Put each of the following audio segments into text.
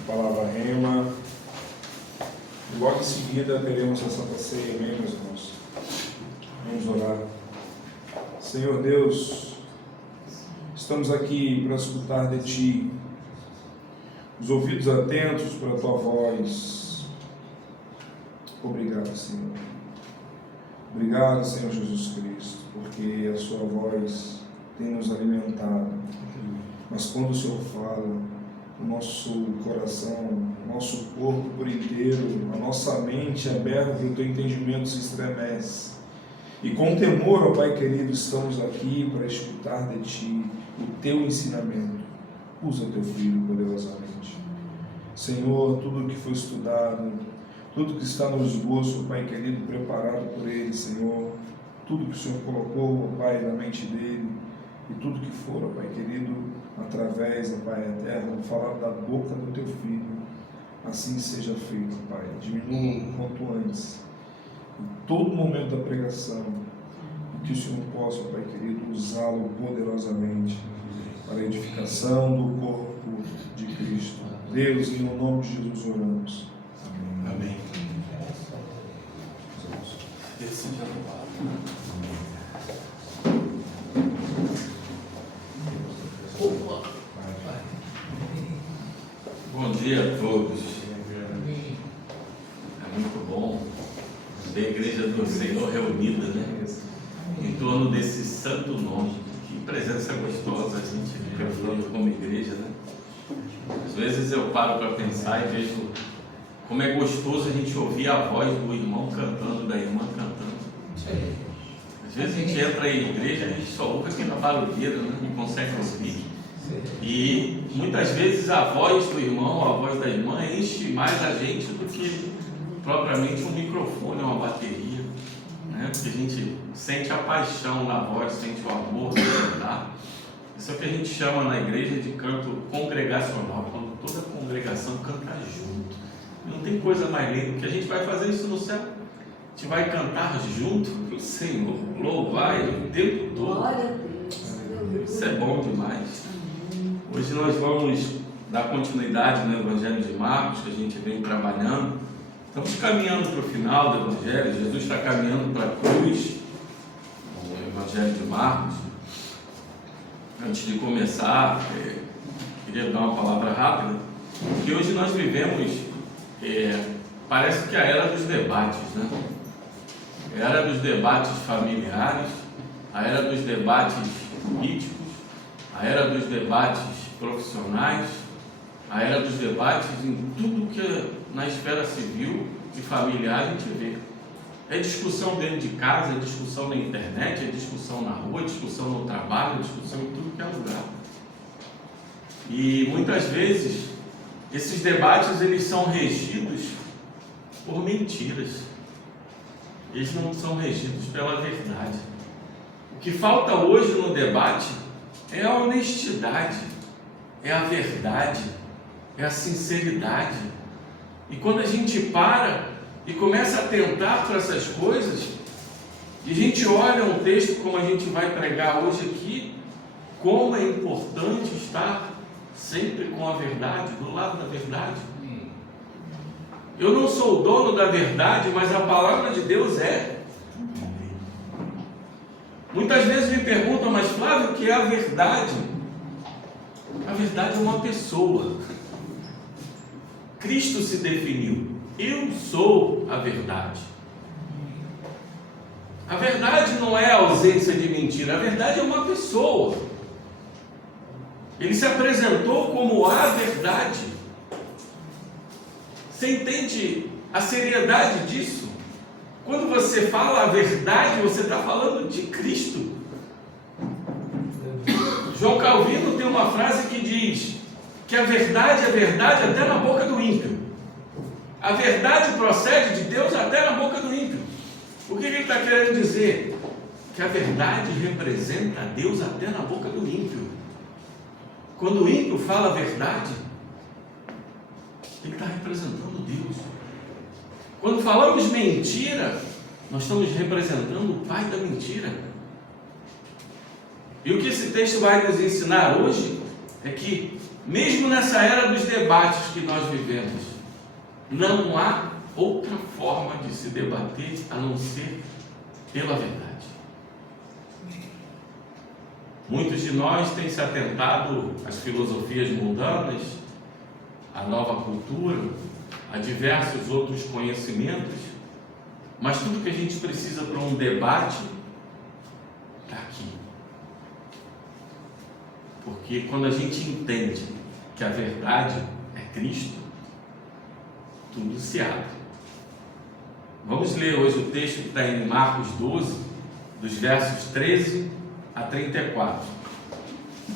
a palavra rema. Logo em seguida teremos a Santa Ceia, amém, meus irmãos? Vamos orar. Senhor Deus, estamos aqui para escutar de Ti, os ouvidos atentos para a Tua voz. Obrigado, Senhor. Obrigado, Senhor Jesus Cristo, porque a Sua voz tem nos alimentado. Mas quando o Senhor fala, o nosso coração, o nosso corpo por inteiro, a nossa mente aberta e o Teu entendimento se estremece. E com temor, ó Pai querido, estamos aqui para escutar de Ti o Teu ensinamento. Usa Teu Filho poderosamente. Senhor, tudo que foi estudado, tudo que está no esboço, Pai querido, preparado por Ele, Senhor, tudo que o Senhor colocou, ó Pai, na mente dele, e tudo que for, ó Pai querido, através, ó Pai eterno, falar da boca do Teu Filho, assim seja feito, Pai. Diminua o quanto antes, em todo momento da pregação, e que o Senhor possa, ó Pai querido, usá-lo poderosamente para a edificação do corpo de Cristo. Deus, em nome de Jesus oramos. Amém. Amém. Esse já não vale. Bom dia a todos. É muito bom ver a Igreja do Senhor reunida, né? Em torno desse santo nome. Que presença gostosa a gente fica falando como igreja, né? Às vezes eu paro para pensar e vejo como é gostoso a gente ouvir a voz do irmão cantando, da irmã cantando. Às vezes a gente entra em igreja e a gente só ouve aqui na barulheira, né? Não consegue ouvir. E muitas vezes a voz do irmão, a voz da irmã enche mais a gente do que propriamente um microfone, uma bateria, né? Porque a gente sente a paixão na voz, sente o amor de cantar. Isso é o que a gente chama na igreja de canto congregacional, quando toda a congregação canta junto. Não tem coisa mais linda, que a gente vai fazer isso no céu. A gente vai cantar junto para o Senhor, louvar Ele o tempo todo. Glória a Deus. Isso é bom demais. Hoje nós vamos dar continuidade no Evangelho de Marcos, que a gente vem trabalhando. Estamos caminhando para o final do Evangelho. Jesus está caminhando para a cruz, no Evangelho de Marcos. Antes de começar, queria dar uma palavra rápida, que hoje nós vivemos, parece que a era dos debates, né? A era dos debates familiares, a era dos debates políticos, a era dos debates profissionais, a era dos debates em tudo que na esfera civil e familiar a gente vê. É discussão dentro de casa, é discussão na internet, é discussão na rua, é discussão no trabalho, é discussão em tudo que é lugar. E muitas vezes esses debates eles são regidos por mentiras. Eles não são regidos pela verdade. O que falta hoje no debate é a honestidade, é a verdade, é a sinceridade. E quando a gente para e começa a atentar para essas coisas, e a gente olha um texto como a gente vai pregar hoje aqui, como é importante estar sempre com a verdade, do lado da verdade. Eu não sou o dono da verdade, mas a palavra de Deus é. Muitas vezes me perguntam, mas Flávio, o que é a verdade? A verdade é uma pessoa. Cristo se definiu. Eu sou a verdade. A verdade não é a ausência de mentira, a verdade é uma pessoa. Ele se apresentou como a verdade. Você entende a seriedade disso? Quando você fala a verdade, você está falando de Cristo. João Calvino tem uma frase que diz que a verdade é verdade até na boca do ímpio. A verdade procede de Deus até na boca do ímpio. O que ele está querendo dizer? Que a verdade representa a Deus até na boca do ímpio. Quando o ímpio fala a verdade, ele está representando Deus. Quando falamos mentira, nós estamos representando o pai da mentira. E o que esse texto vai nos ensinar hoje é que mesmo nessa era dos debates que nós vivemos, não há outra forma de se debater a não ser pela verdade. Muitos de nós têm se atentado às filosofias mundanas, à nova cultura, a diversos outros conhecimentos, mas tudo que a gente precisa para um debate está aqui. Porque quando a gente entende que a verdade é Cristo, tudo se abre. Vamos ler hoje o texto que está em Marcos 12, dos versos 13 a 34.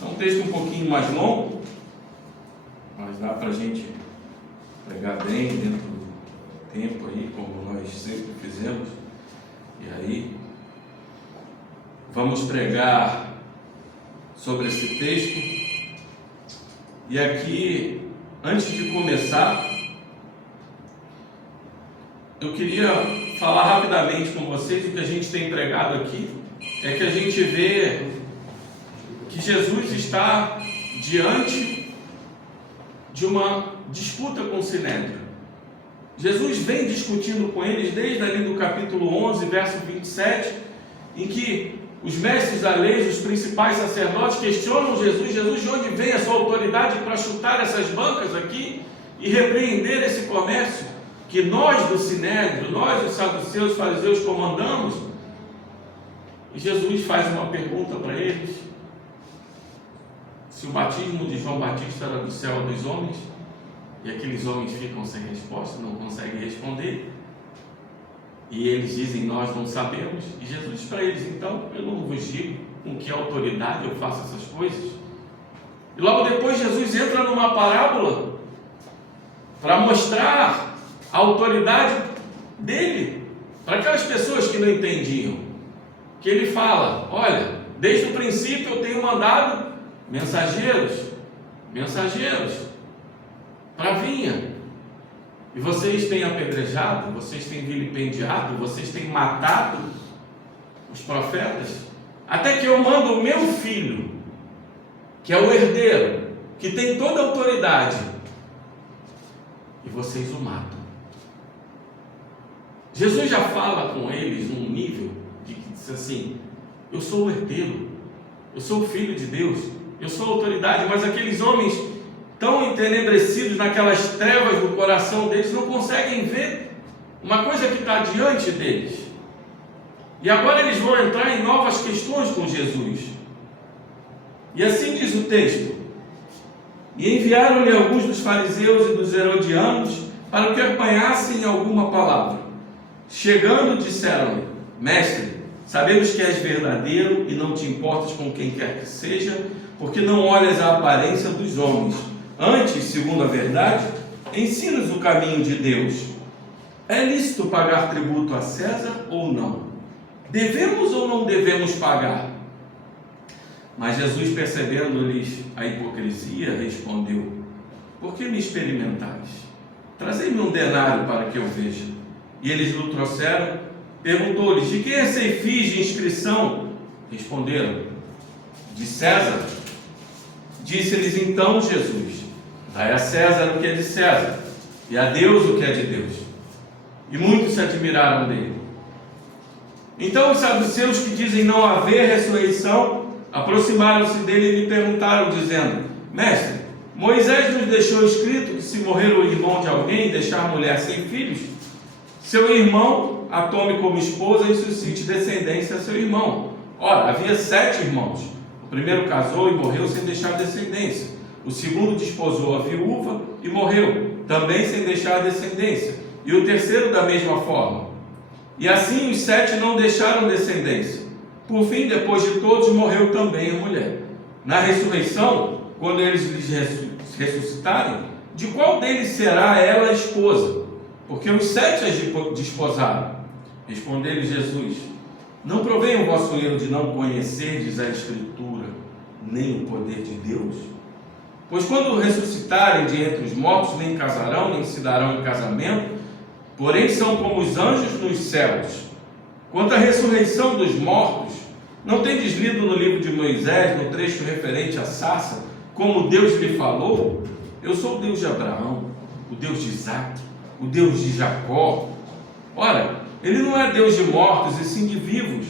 É um texto um pouquinho mais longo, mas dá para a gente pregar bem dentro do tempo aí, como nós sempre fizemos. E aí, vamos pregar sobre esse texto. E aqui, antes de começar, eu queria falar rapidamente com vocês. O que a gente tem pregado aqui é que a gente vê que Jesus está diante de uma disputa com o Sinédrio. Jesus vem discutindo com eles desde ali do capítulo 11, verso 27, em que os mestres da lei, os principais sacerdotes questionam Jesus: Jesus, de onde vem a sua autoridade para chutar essas bancas aqui e repreender esse comércio que nós do Sinédrio, nós os saduceus, os fariseus comandamos? E Jesus faz uma pergunta para eles: se o batismo de João Batista era do céu ou dos homens? E aqueles homens ficam sem resposta, não conseguem responder. E eles dizem: nós não sabemos. E Jesus diz para eles: então, eu não vos digo com que autoridade eu faço essas coisas. E logo depois Jesus entra numa parábola para mostrar a autoridade dele para aquelas pessoas que não entendiam. Que ele fala: olha, desde o princípio eu tenho mandado mensageiros para a vinha, e vocês têm apedrejado, vocês têm vilipendiado, vocês têm matado os profetas, até que eu mando o meu filho, que é o herdeiro, que tem toda a autoridade, e vocês o matam. Jesus já fala com eles num nível de que diz assim: eu sou o herdeiro, eu sou o filho de Deus, eu sou a autoridade. Mas aqueles homens tão entenebrecidos naquelas trevas do coração deles não conseguem ver uma coisa que está diante deles. E agora eles vão entrar em novas questões com Jesus. E assim diz o texto: e enviaram-lhe alguns dos fariseus e dos herodianos para que apanhassem alguma palavra. Chegando, disseram-lhe: mestre, sabemos que és verdadeiro e não te importas com quem quer que seja, porque não olhas a aparência dos homens. Antes, segundo a verdade, ensina-nos o caminho de Deus. É lícito pagar tributo a César ou não? Devemos ou não devemos pagar? Mas Jesus, percebendo-lhes a hipocrisia, respondeu: por que me experimentais? Trazei-me um denário para que eu veja. E eles lhe trouxeram. Perguntou-lhes: de quem é esse fiz de inscrição? Responderam: de César. Disse-lhes então Jesus: dai a César o que é de César, e a Deus o que é de Deus. E muitos se admiraram dele. Então os saduceus, que dizem não haver ressurreição, aproximaram-se dele e lhe perguntaram, dizendo: mestre, Moisés nos deixou escrito que se morrer o irmão de alguém, deixar mulher sem filhos, seu irmão a tome como esposa e suscite descendência a seu irmão. Ora, havia 7 irmãos. O primeiro casou e morreu sem deixar descendência. O segundo desposou a viúva e morreu, também sem deixar descendência. E o terceiro da mesma forma. E assim os 7 não deixaram descendência. Por fim, depois de todos, morreu também a mulher. Na ressurreição, quando eles lhes ressuscitarem, de qual deles será ela a esposa? Porque os 7 as desposaram. Respondeu-lhe Jesus: não provém o vosso erro de não conhecerdes a Escritura, nem o poder de Deus? Pois quando ressuscitarem de entre os mortos, nem casarão, nem se darão em casamento, porém são como os anjos nos céus. Quanto à ressurreição dos mortos, não tendes lido no livro de Moisés, no trecho referente à sarça, como Deus lhe falou? Eu sou o Deus de Abraão, o Deus de Isaac, o Deus de Jacó. Ora, Ele não é Deus de mortos, e sim de vivos.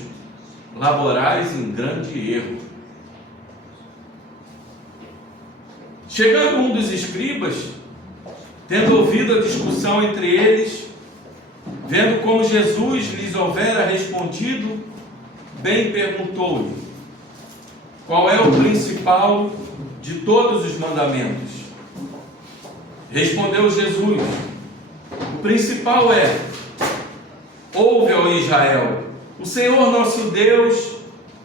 Laborais em grande erro. Chegando um dos escribas, tendo ouvido a discussão entre eles, vendo como Jesus lhes houvera respondido, bem perguntou-lhe: qual é o principal de todos os mandamentos? Respondeu Jesus: o principal é: ouve, ó Israel, o Senhor nosso Deus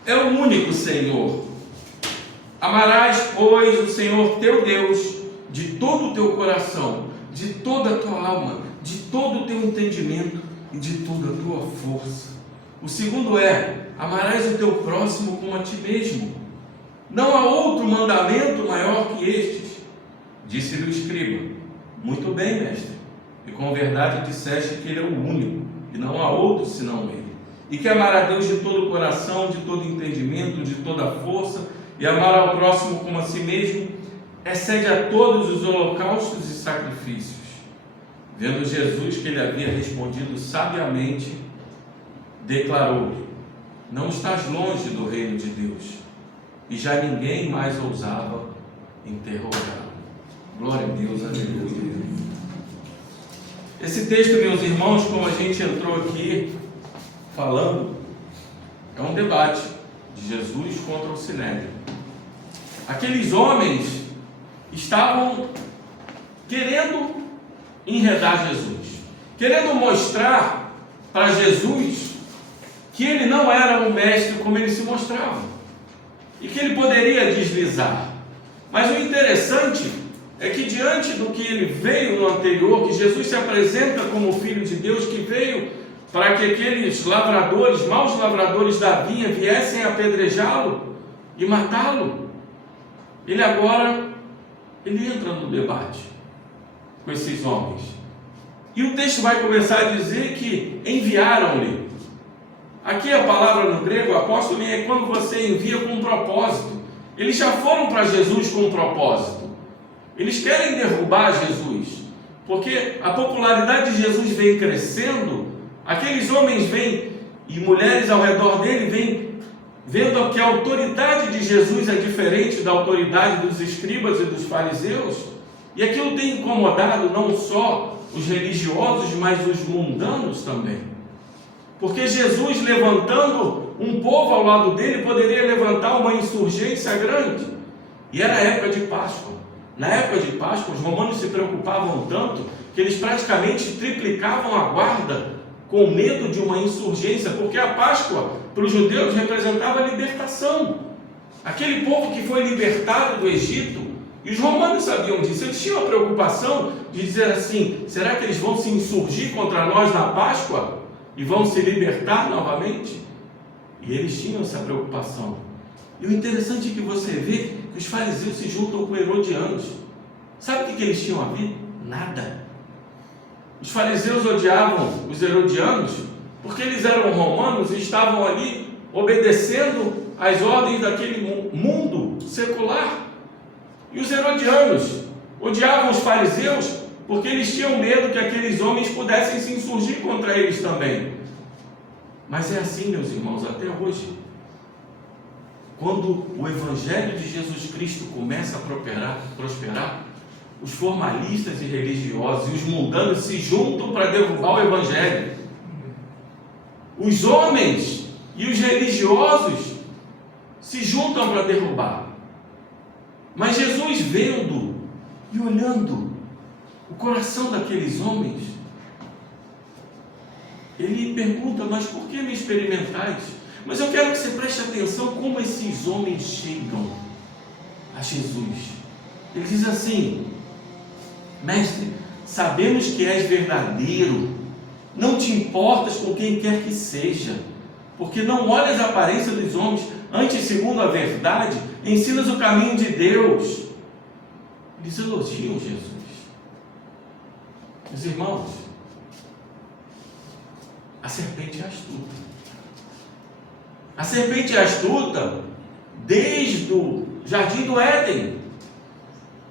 é o único Senhor. Amarás, pois, o Senhor teu Deus de todo o teu coração, de toda a tua alma, de todo o teu entendimento e de toda a tua força. O segundo é: amarás o teu próximo como a ti mesmo. Não há outro mandamento maior que estes. Disse-lhe o escriba: muito bem, mestre, e com verdade disseste que Ele é o único, e não há outro senão Ele. E que amar a Deus de todo o coração, de todo o entendimento, de toda a força, e amar ao próximo como a si mesmo, excede a todos os holocaustos e sacrifícios. Vendo Jesus que ele havia respondido sabiamente, declarou-lhe: não estás longe do reino de Deus. E já ninguém mais ousava interrogá-lo. Glória a Deus, aleluia. Esse texto, meus irmãos, como a gente entrou aqui falando, é um debate de Jesus contra o Sinédrio. Aqueles homens estavam querendo enredar Jesus, querendo mostrar para Jesus que ele não era um mestre como ele se mostrava, e que ele poderia deslizar. Mas o interessante é que, diante do que ele veio no anterior, que Jesus se apresenta como Filho de Deus, que veio para que aqueles lavradores, maus lavradores da vinha, viessem apedrejá-lo e matá-lo, ele agora entra no debate com esses homens. E o texto vai começar a dizer que enviaram-lhe. Aqui a palavra no grego, apóstolo, é quando você envia com um propósito. Eles já foram para Jesus com um propósito. Eles querem derrubar Jesus, porque a popularidade de Jesus vem crescendo. Aqueles homens vêm, e mulheres ao redor dele vêm vendo que a autoridade de Jesus é diferente da autoridade dos escribas e dos fariseus, e aquilo tem incomodado não só os religiosos, mas os mundanos também, porque Jesus, levantando um povo ao lado dele, poderia levantar uma insurgência grande, e era a época de Páscoa. Na época de Páscoa, os romanos se preocupavam tanto que eles praticamente triplicavam a guarda com medo de uma insurgência, porque a Páscoa para os judeus representava a libertação. Aquele povo que foi libertado do Egito, e os romanos sabiam disso, eles tinham a preocupação de dizer assim: será que eles vão se insurgir contra nós na Páscoa e vão se libertar novamente? E eles tinham essa preocupação. E o interessante é que você vê que os fariseus se juntam com herodianos. Sabe o que eles tinham a ver? Nada. Os fariseus odiavam os herodianos porque eles eram romanos e estavam ali obedecendo às ordens daquele mundo secular. E os herodianos odiavam os fariseus porque eles tinham medo que aqueles homens pudessem se insurgir contra eles também. Mas é assim, meus irmãos, até hoje. Quando o Evangelho de Jesus Cristo começa a prosperar, os formalistas e religiosos e os mundanos se juntam para derrubar o Evangelho. Os homens e os religiosos se juntam para derrubar. Mas Jesus, vendo e olhando o coração daqueles homens, ele pergunta: mas por que me experimentais? Mas eu quero que você preste atenção como esses homens chegam a Jesus. Ele diz assim: mestre, sabemos que és verdadeiro, não te importas com quem quer que seja, porque não olhas a aparência dos homens, antes, segundo a verdade, ensinas o caminho de Deus. Eles elogiam Jesus. Meus irmãos, a serpente é astuta. A serpente é astuta desde o jardim do Éden.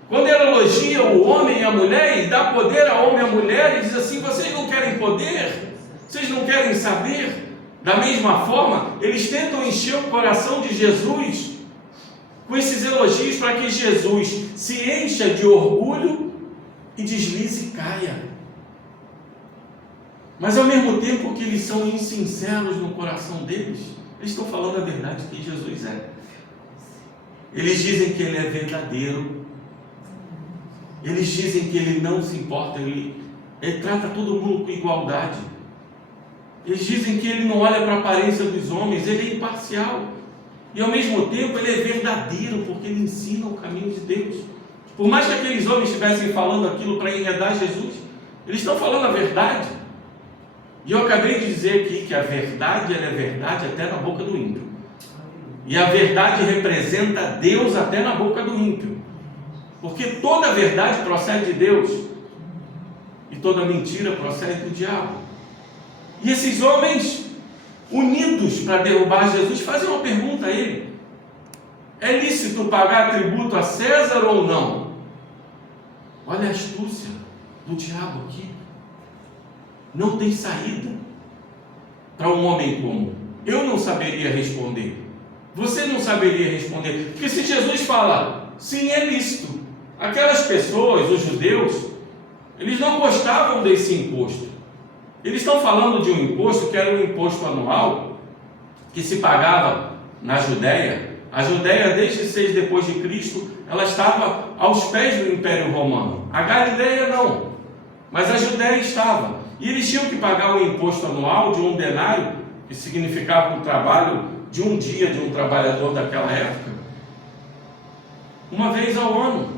Quando ele elogia o homem e a mulher, e dá poder ao homem e à mulher, e diz assim: vocês não querem poder? Vocês não querem saber? Da mesma forma, eles tentam encher o coração de Jesus com esses elogios para que Jesus se encha de orgulho e deslize e caia. Mas ao mesmo tempo que eles são insinceros no coração deles, eles estão falando a verdade que Jesus é. Eles dizem que Ele é verdadeiro. Eles dizem que Ele não se importa, Ele trata todo mundo com igualdade. Eles dizem que Ele não olha para a aparência dos homens, Ele é imparcial. E ao mesmo tempo Ele é verdadeiro, porque Ele ensina o caminho de Deus. Por mais que aqueles homens estivessem falando aquilo para enredar Jesus, eles estão falando a verdade. E eu acabei de dizer aqui que a verdade, ela é verdade até na boca do ímpio. E a verdade representa Deus até na boca do ímpio. Porque toda verdade procede de Deus. E toda mentira procede do diabo. E esses homens, unidos para derrubar Jesus, fazem uma pergunta a ele: é lícito pagar tributo a César ou não? Olha a astúcia do diabo aqui. Não tem saída para um homem comum. Eu não saberia responder. Você não saberia responder. Porque se Jesus fala, sim, é lícito. Aquelas pessoas, os judeus, eles não gostavam desse imposto. Eles estão falando de um imposto que era um imposto anual que se pagava na Judéia. A Judéia, desde 6 depois de Cristo, ela estava aos pés do Império Romano. A Galileia não, mas a Judéia estava. E eles tinham que pagar o imposto anual de 1 denário, que significava o trabalho de um dia de um trabalhador daquela época, uma vez ao ano.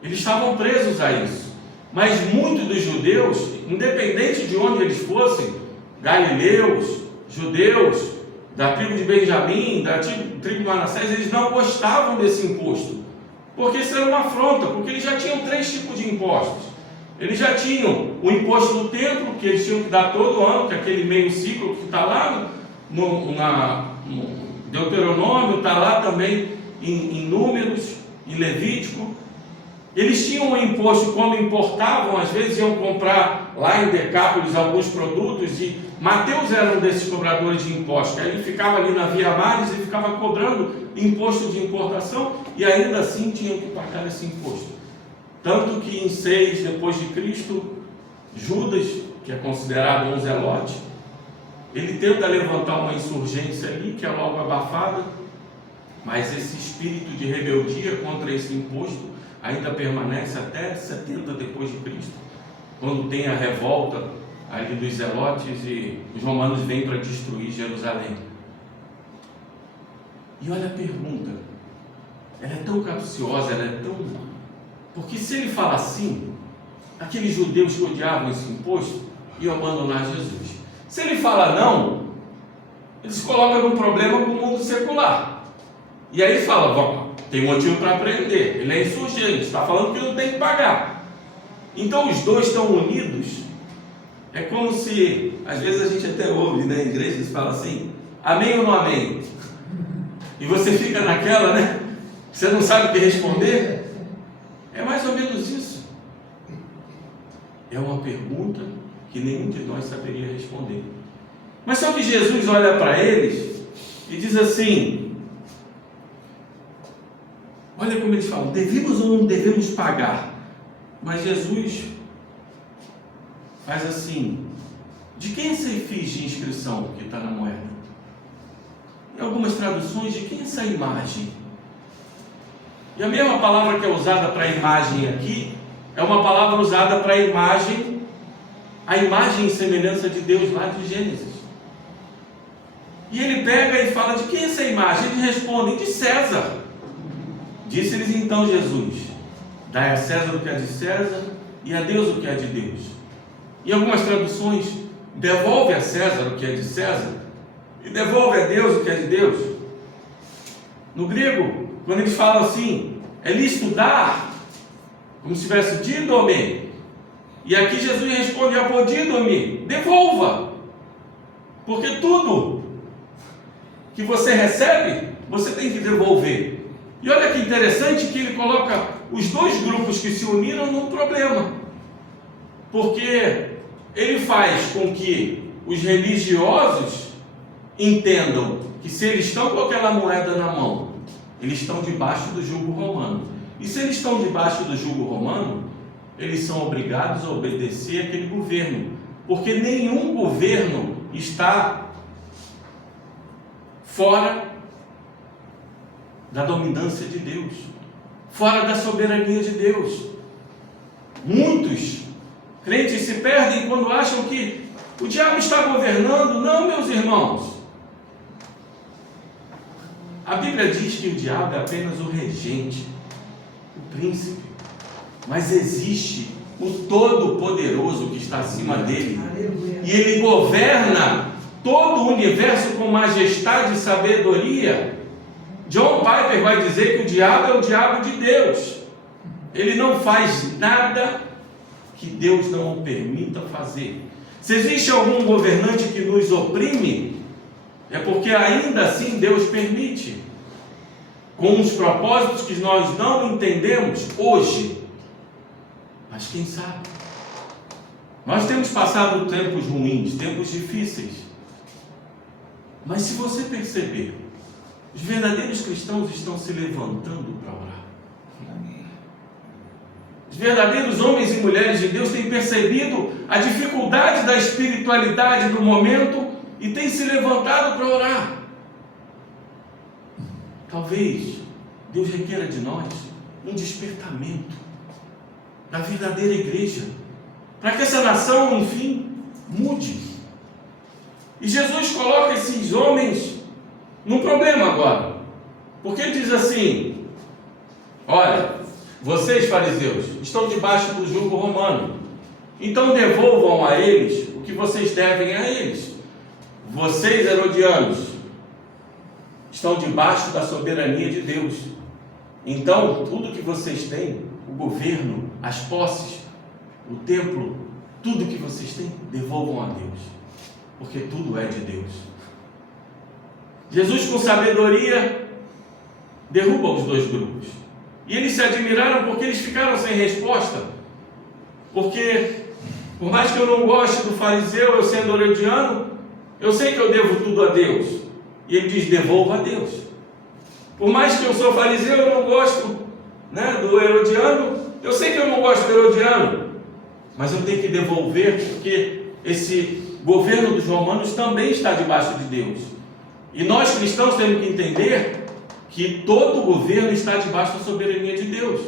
Eles estavam presos a isso. Mas muitos dos judeus, independente de onde eles fossem, galileus, judeus, da tribo de Benjamim, da tribo de Manassés, eles não gostavam desse imposto, porque isso era uma afronta, porque eles já tinham 3 tipos de impostos. Eles já tinham o imposto do templo, que eles tinham que dar todo ano, que é aquele meio ciclo que está lá no Deuteronômio, está lá também em Números, em Levítico. Eles tinham um imposto quando importavam, às vezes iam comprar lá em Decápolis alguns produtos, e Mateus era um desses cobradores de impostos, que aí ele ficava ali na Via Maris e ficava cobrando imposto de importação, e ainda assim tinham que pagar esse imposto. Tanto que em 6 depois de Cristo, Judas, que é considerado um zelote, ele tenta levantar uma insurgência ali, que é logo abafada, mas esse espírito de rebeldia contra esse imposto ainda permanece até 70 depois de Cristo, quando tem a revolta ali dos zelotes e os romanos vêm para destruir Jerusalém. E olha a pergunta, ela é tão capciosa, ela é tão... Porque se ele fala assim, aqueles judeus que odiavam esse imposto iam abandonar Jesus. Se ele fala não, eles colocam num problema com o mundo secular. E aí fala, tem motivo para prender, ele é insurgente, está falando que não tem que pagar. Então os dois estão unidos. É como se, às vezes a gente até ouve na igreja, eles falam assim, amém ou não amém? E você fica naquela, né? Você não sabe o que responder. É mais ou menos isso. É uma pergunta que nenhum de nós saberia responder. Mas só que Jesus olha para eles e diz assim, olha como eles falam, devemos ou não devemos pagar? Mas Jesus faz assim, de quem é esse fiz de inscrição que está na moeda? Em algumas traduções, de quem é essa imagem? E a mesma palavra que é usada para imagem aqui, é uma palavra usada para imagem, a imagem e semelhança de Deus lá de Gênesis. E ele pega e fala, de quem é essa imagem? Eles respondem, de César. Disse-lhes então Jesus, dai a César o que é de César e a Deus o que é de Deus. Em algumas traduções, devolve a César o que é de César e devolve a Deus o que é de Deus. No grego, quando eles falam assim, é lícito dar, como se tivesse dídome, e aqui Jesus responde, apodídome, devolva, porque tudo que você recebe, você tem que devolver. E olha que interessante que ele coloca os dois grupos que se uniram num problema, porque ele faz com que os religiosos entendam que se eles estão com aquela moeda na mão, eles estão debaixo do jugo romano, e se eles estão debaixo do jugo romano, eles são obrigados a obedecer aquele governo, porque nenhum governo está fora da dominância de Deus, fora da soberania de Deus. Muitos crentes se perdem quando acham que o diabo está governando. Não, meus irmãos. A Bíblia diz que o diabo é apenas o regente, o príncipe, mas existe o Todo-Poderoso que está acima dele, e ele governa todo o universo com majestade e sabedoria. John Piper vai dizer que o diabo é o diabo de Deus. Ele não faz nada que Deus não o permita fazer. Se existe algum governante que nos oprime, é porque ainda assim Deus permite, com os propósitos que nós não entendemos hoje. Mas quem sabe? Nós temos passado tempos ruins, tempos difíceis. Mas se você perceber, os verdadeiros cristãos estão se levantando para orar. Os verdadeiros homens e mulheres de Deus têm percebido a dificuldade da espiritualidade do momento e têm se levantado para orar. Talvez Deus requeira de nós um despertamento da verdadeira igreja, para que essa nação, enfim, mude. E Jesus coloca esses homens num problema agora, porque ele diz assim: olha, vocês fariseus estão debaixo do jugo romano, então devolvam a eles o que vocês devem a eles. Vocês, herodianos, estão debaixo da soberania de Deus, então tudo que vocês têm, o governo, as posses, o templo, tudo que vocês têm, devolvam a Deus, porque tudo é de Deus. Jesus, com sabedoria, derruba os dois grupos, e eles se admiraram porque eles ficaram sem resposta, porque por mais que eu não goste do fariseu, eu sendo herodiano, eu sei que eu devo tudo a Deus, e ele diz: devolva a Deus. Por mais que eu sou fariseu, eu não gosto, do herodiano, eu sei que eu não gosto do herodiano, mas eu tenho que devolver, porque esse governo dos romanos também está debaixo de Deus, e nós cristãos temos que entender que todo o governo está debaixo da soberania de Deus,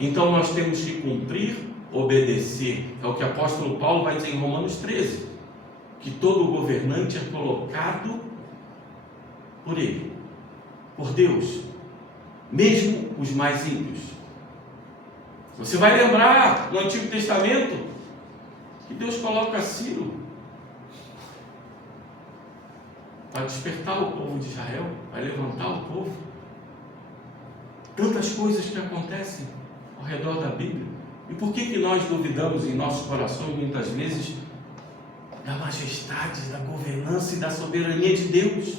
então nós temos que cumprir, obedecer. É o que o apóstolo Paulo vai dizer em Romanos 13, que todo governante é colocado por ele, por Deus, mesmo os mais ímpios. Você vai lembrar no Antigo Testamento que Deus coloca Ciro para despertar o povo de Israel, para levantar o povo. Tantas coisas que acontecem ao redor da Bíblia. E por que nós duvidamos em nossos corações muitas vezes da majestade, da governança e da soberania de Deus?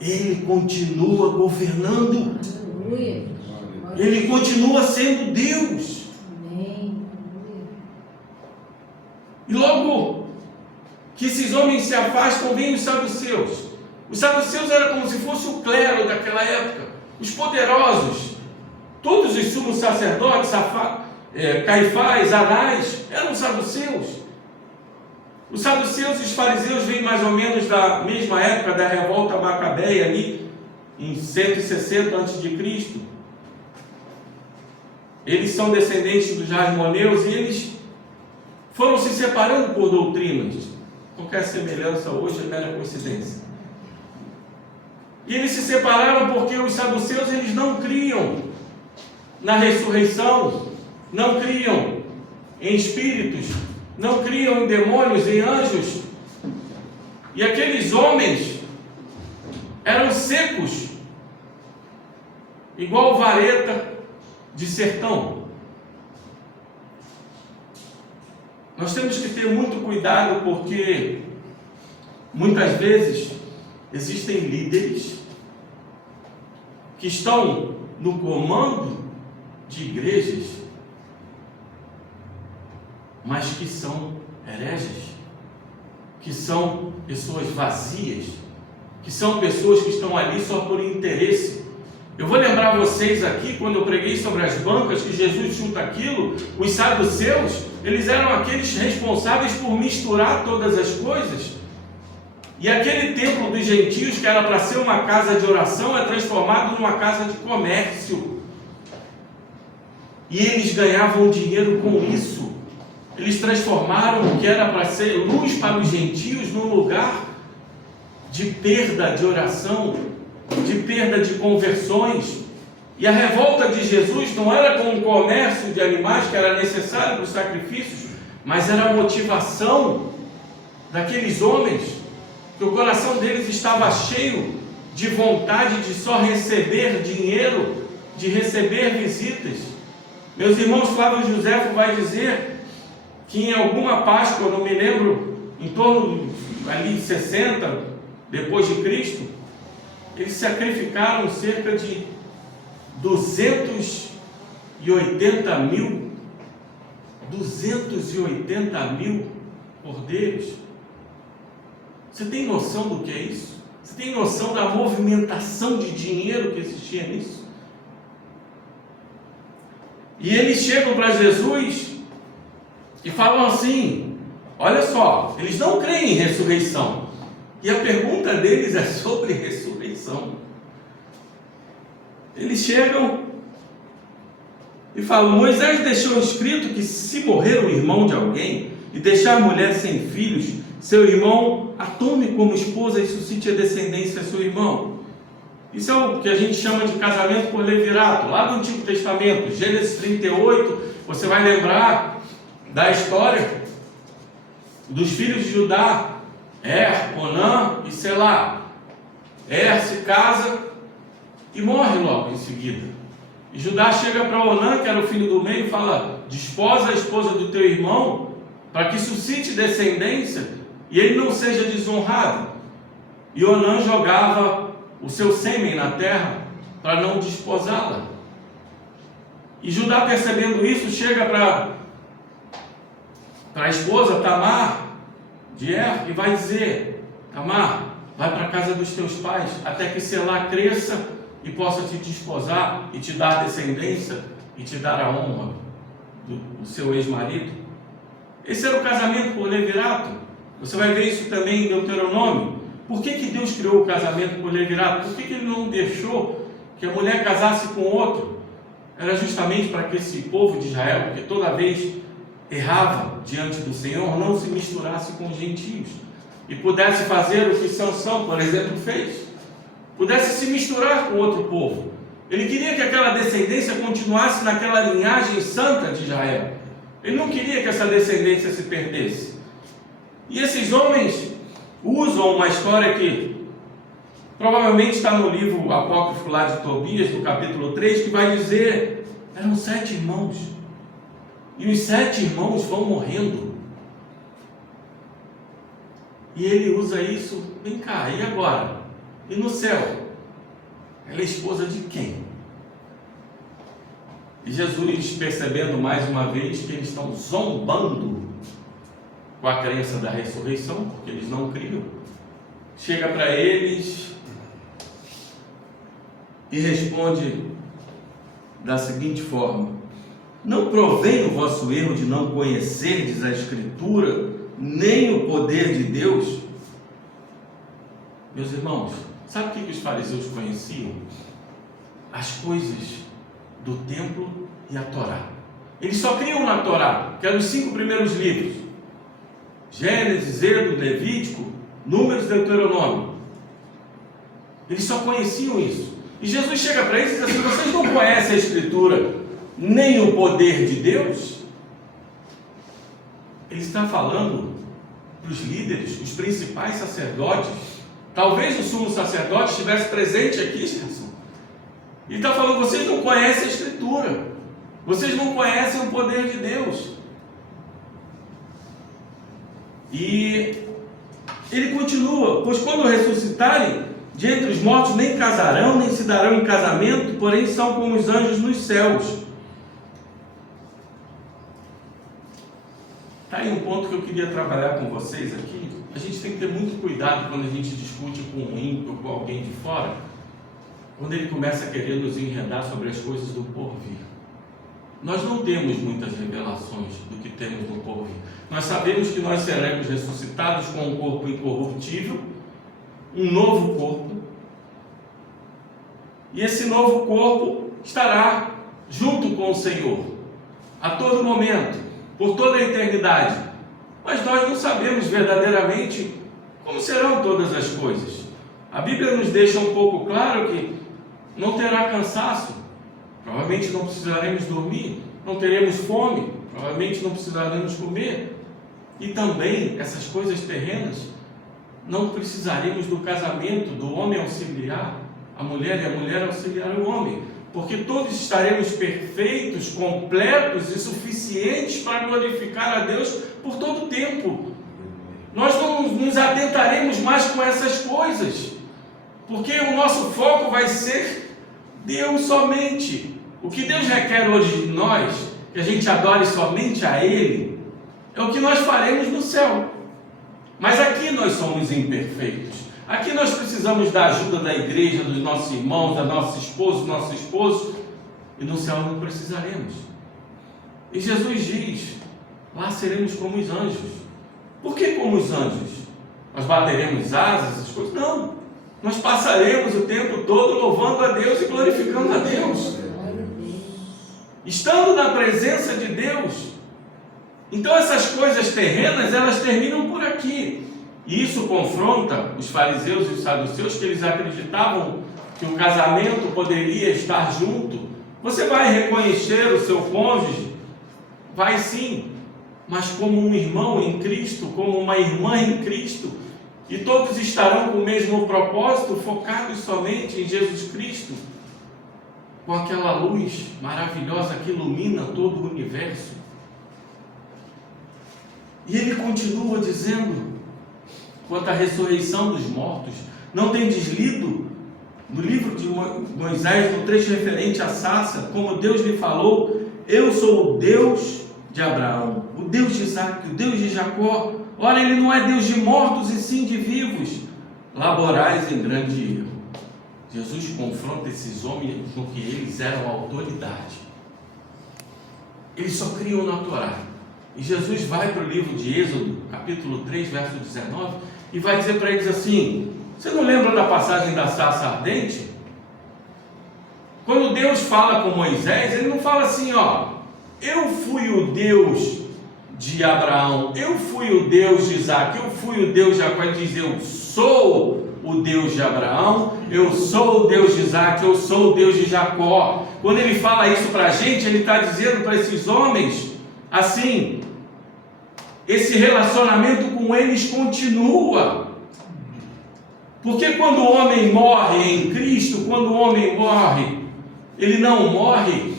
Ele continua governando. Aleluia. Ele continua sendo Deus. Amém. E logo que esses homens se afastam, vêm os saduceus. Os saduceus eram como se fosse o clero daquela época, os poderosos. Todos os sumos sacerdotes, Caifás, Anás, eram saduceus. Os saduceus e os fariseus vêm mais ou menos da mesma época da revolta macabeia, ali em 160 a.C. Eles são descendentes dos Hasmoneus e eles foram se separando por doutrinas. Qualquer semelhança hoje é mera coincidência. E eles se separaram porque os saduceus, eles não criam na ressurreição, não criam em espíritos, não criam em demônios, em anjos. E aqueles homens eram secos, igual vareta de sertão. Nós temos que ter muito cuidado, porque muitas vezes existem líderes que estão no comando de igrejas, mas que são hereges, que são pessoas vazias, que são pessoas que estão ali só por interesse. Eu vou lembrar vocês aqui, quando eu preguei sobre as bancas, que Jesus chuta aquilo, os saduceus, eles eram aqueles responsáveis por misturar todas as coisas. E aquele templo dos gentios, que era para ser uma casa de oração, é transformado numa casa de comércio. E eles ganhavam dinheiro com isso. Eles transformaram o que era para ser luz para os gentios num lugar de perda de oração, de perda de conversões. E a revolta de Jesus não era com o comércio de animais que era necessário para os sacrifícios, mas era a motivação daqueles homens, que o coração deles estava cheio de vontade de só receber dinheiro, de receber visitas. Meus irmãos, Flávio Josefo vai dizer que em alguma Páscoa, eu não me lembro, em torno ali de 60 depois de Cristo, eles sacrificaram cerca de 280 mil cordeiros. Você tem noção do que é isso? Você tem noção da movimentação de dinheiro que existia nisso? E eles chegam para Jesus e falam assim: olha só, eles não creem em ressurreição. E a pergunta deles é sobre ressurreição. Eles chegam e falam: Moisés deixou escrito que se morrer o irmão de alguém e deixar a mulher sem filhos, seu irmão a tome como esposa e suscite a descendência a seu irmão. Isso é o que a gente chama de casamento por levirato, lá do Antigo Testamento. Gênesis 38, você vai lembrar da história dos filhos de Judá, Onã e Selá. Se casa e morre logo em seguida. E Judá chega para Onã, que era o filho do meio, e fala: desposa a esposa do teu irmão, para que suscite descendência e ele não seja desonrado. E Onã jogava o seu sêmen na terra para não desposá-la. E Judá, percebendo isso, chega para a esposa Tamar de e vai dizer: Tamar, vai para a casa dos teus pais, até que Selá cresça e possa te desposar e te dar descendência e te dar a honra do seu ex-marido. Esse era o casamento por levirato. Você vai ver isso também em Deuteronômio. Por que Deus criou o casamento por levirato? Por que Ele não deixou que a mulher casasse com outro? Era justamente para que esse povo de Israel, que toda vez errava diante do Senhor, não se misturasse com os gentios e pudesse fazer o que Sansão, por exemplo, fez. Pudesse se misturar com outro povo. Ele queria que aquela descendência continuasse naquela linhagem santa de Israel. Ele não queria que essa descendência se perdesse. E esses homens usam uma história que provavelmente está no livro apócrifo lá de Tobias, no capítulo 3, que vai dizer: eram 7 irmãos. E os 7 irmãos vão morrendo. E ele usa isso: vem cá, e agora? E no céu? Ela é esposa de quem? E Jesus, percebendo mais uma vez que eles estão zombando com a crença da ressurreição, porque eles não criam, chega para eles e responde da seguinte forma: não provém o vosso erro de não conhecerdes a Escritura, nem o poder de Deus? Meus irmãos, sabe o que os fariseus conheciam? As coisas do templo e a Torá. Eles só criam na Torá, que eram os 5 primeiros livros: Gênesis, Êxodo, Levítico, Números, Deuteronômio. Eles só conheciam isso. E Jesus chega para eles e diz assim: vocês não conhecem a Escritura, nem o poder de Deus? Ele está falando para os líderes, os principais sacerdotes. Talvez o sumo sacerdote estivesse presente aqui, Gerson. Ele está falando: vocês não conhecem a Escritura, vocês não conhecem o poder de Deus. E ele continua: pois quando ressuscitarem de entre os mortos, nem casarão, nem se darão em casamento, porém são como os anjos nos céus. Está aí um ponto que eu queria trabalhar com vocês aqui. A gente tem que ter muito cuidado quando a gente discute com um ímpio ou com alguém de fora, quando ele começa a querer nos enredar sobre as coisas do porvir. Nós não temos muitas revelações do que temos no porvir. Nós sabemos que nós seremos ressuscitados com um corpo incorruptível, um novo corpo, e esse novo corpo estará junto com o Senhor a todo momento, por toda a eternidade. Mas nós não sabemos verdadeiramente como serão todas as coisas. A Bíblia nos deixa um pouco claro que não terá cansaço, provavelmente não precisaremos dormir, não teremos fome, provavelmente não precisaremos comer, e também essas coisas terrenas, não precisaremos do casamento, do homem auxiliar a mulher e a mulher auxiliar o homem, porque todos estaremos perfeitos, completos e suficientes para glorificar a Deus por todo o tempo. Nós não nos atentaremos mais com essas coisas, porque o nosso foco vai ser Deus somente. O que Deus requer hoje de nós, que a gente adore somente a Ele, é o que nós faremos no céu. Mas aqui nós somos imperfeitos. Aqui nós precisamos da ajuda da igreja, dos nossos irmãos, da nossa esposa, dos nossos esposos, e no céu não precisaremos. E Jesus diz, lá seremos como os anjos. Por que como os anjos? Nós bateremos asas, essas coisas? Não. Nós passaremos o tempo todo louvando a Deus e glorificando a Deus, estando na presença de Deus. Então essas coisas terrenas, elas terminam por aqui. E isso confronta os fariseus e os saduceus, que eles acreditavam que o casamento poderia estar junto. Você vai reconhecer o seu cônjuge? Vai sim, mas como um irmão em Cristo, como uma irmã em Cristo, e todos estarão com o mesmo propósito, focados somente em Jesus Cristo, com aquela luz maravilhosa que ilumina todo o universo. E ele continua dizendo, quanto à ressurreição dos mortos, não tendes lido no livro de Moisés, no trecho referente à sarça, como Deus lhe falou, eu sou o Deus de Abraão, o Deus de Isaac, o Deus de Jacó. Ora, ele não é Deus de mortos e sim de vivos. Laborais em grande erro. Jesus confronta esses homens no que eles eram autoridade. Eles só criam na Torá. E Jesus vai para o livro de Êxodo, capítulo 3, verso 19, e vai dizer para eles assim, você não lembra da passagem da sarça ardente? Quando Deus fala com Moisés, ele não fala assim, eu fui o Deus de Abraão, eu fui o Deus de Isaac, eu fui o Deus de Jacó. Ele diz, eu sou o Deus de Abraão, eu sou o Deus de Isaac, eu sou o Deus de Jacó. Quando ele fala isso para a gente, ele está dizendo para esses homens, assim, esse relacionamento com eles continua, porque quando o homem morre em Cristo, quando o homem morre, ele não morre,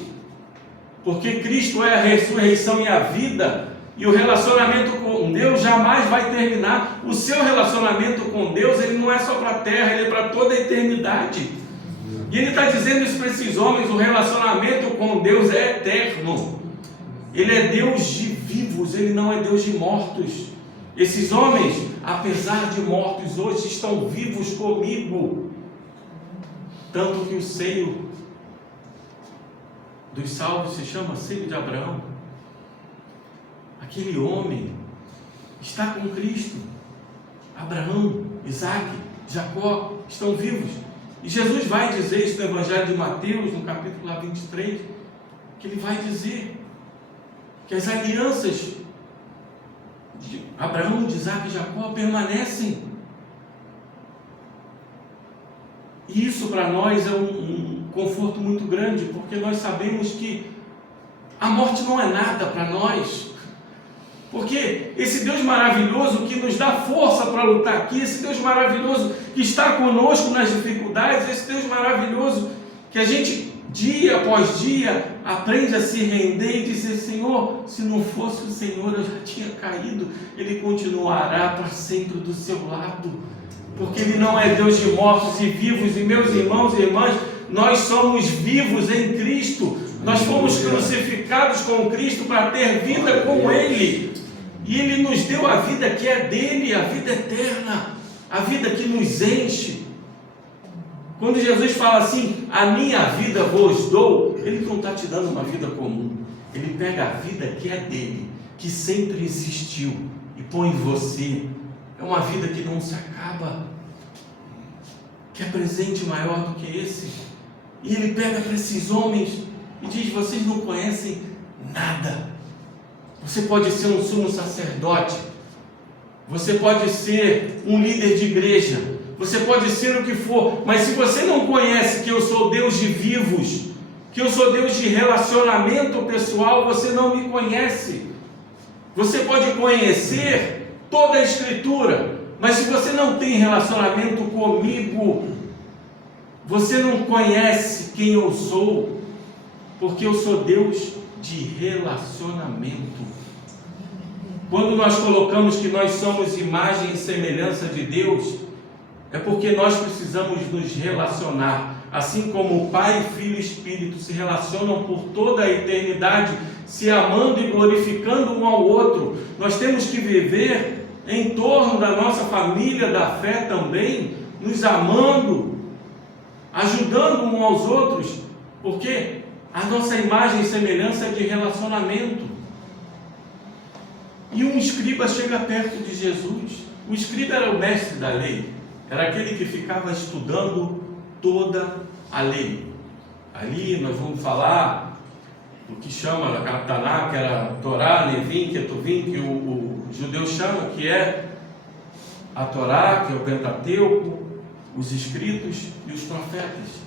porque Cristo é a ressurreição e a vida, e o relacionamento com Deus jamais vai terminar. O seu relacionamento com Deus, ele não é só para a terra, ele é para toda a eternidade. E ele está dizendo isso para esses homens, o relacionamento com Deus é eterno. Ele é Deus de vivos, ele não é Deus de mortos. Esses homens, apesar de mortos, hoje estão vivos comigo. Tanto que o seio dos salvos se chama seio de Abraão. Aquele homem está com Cristo. Abraão, Isaac, Jacó estão vivos. E Jesus vai dizer isso no Evangelho de Mateus, no capítulo 23, que ele vai dizer que as alianças de Abraão, de Isaac e Jacó permanecem. E isso para nós é um conforto muito grande, porque nós sabemos que a morte não é nada para nós. Porque esse Deus maravilhoso que nos dá força para lutar aqui, esse Deus maravilhoso que está conosco nas dificuldades, esse Deus maravilhoso que a gente, dia após dia, aprende a se render e dizer, Senhor, se não fosse o Senhor eu já tinha caído. Ele continuará para sempre do seu lado, porque Ele não é Deus de mortos e vivos. E meus irmãos e irmãs, nós somos vivos em Cristo, nós fomos crucificados com Cristo para ter vida com Ele. E Ele nos deu a vida que é dele, a vida eterna, a vida que nos enche. Quando Jesus fala assim, a minha vida vos dou, Ele não está te dando uma vida comum. Ele pega a vida que é dele, que sempre existiu, e põe em você. É uma vida que não se acaba. Que é presente maior do que esse. E Ele pega para esses homens e diz, vocês não conhecem nada. Você pode ser um sumo sacerdote, você pode ser um líder de igreja, você pode ser o que for, mas se você não conhece que eu sou Deus de vivos, que eu sou Deus de relacionamento pessoal, você não me conhece. Você pode conhecer toda a Escritura, mas se você não tem relacionamento comigo, você não conhece quem eu sou, porque eu sou Deus de relacionamento. Quando nós colocamos que nós somos imagem e semelhança de Deus, é porque nós precisamos nos relacionar, assim como o Pai, Filho e Espírito se relacionam por toda a eternidade, se amando e glorificando um ao outro. Nós temos que viver em torno da nossa família da fé também, nos amando, ajudando uns aos outros, porque a nossa imagem e semelhança é de relacionamento. E um escriba chega perto de Jesus. O escriba era o mestre da lei, era aquele que ficava estudando toda a lei. Ali nós vamos falar do que chama a Taná, que era Torá, Levim, Ketuvim, que o judeu chama, que é a Torá, que é o Pentateuco, os escritos e os profetas.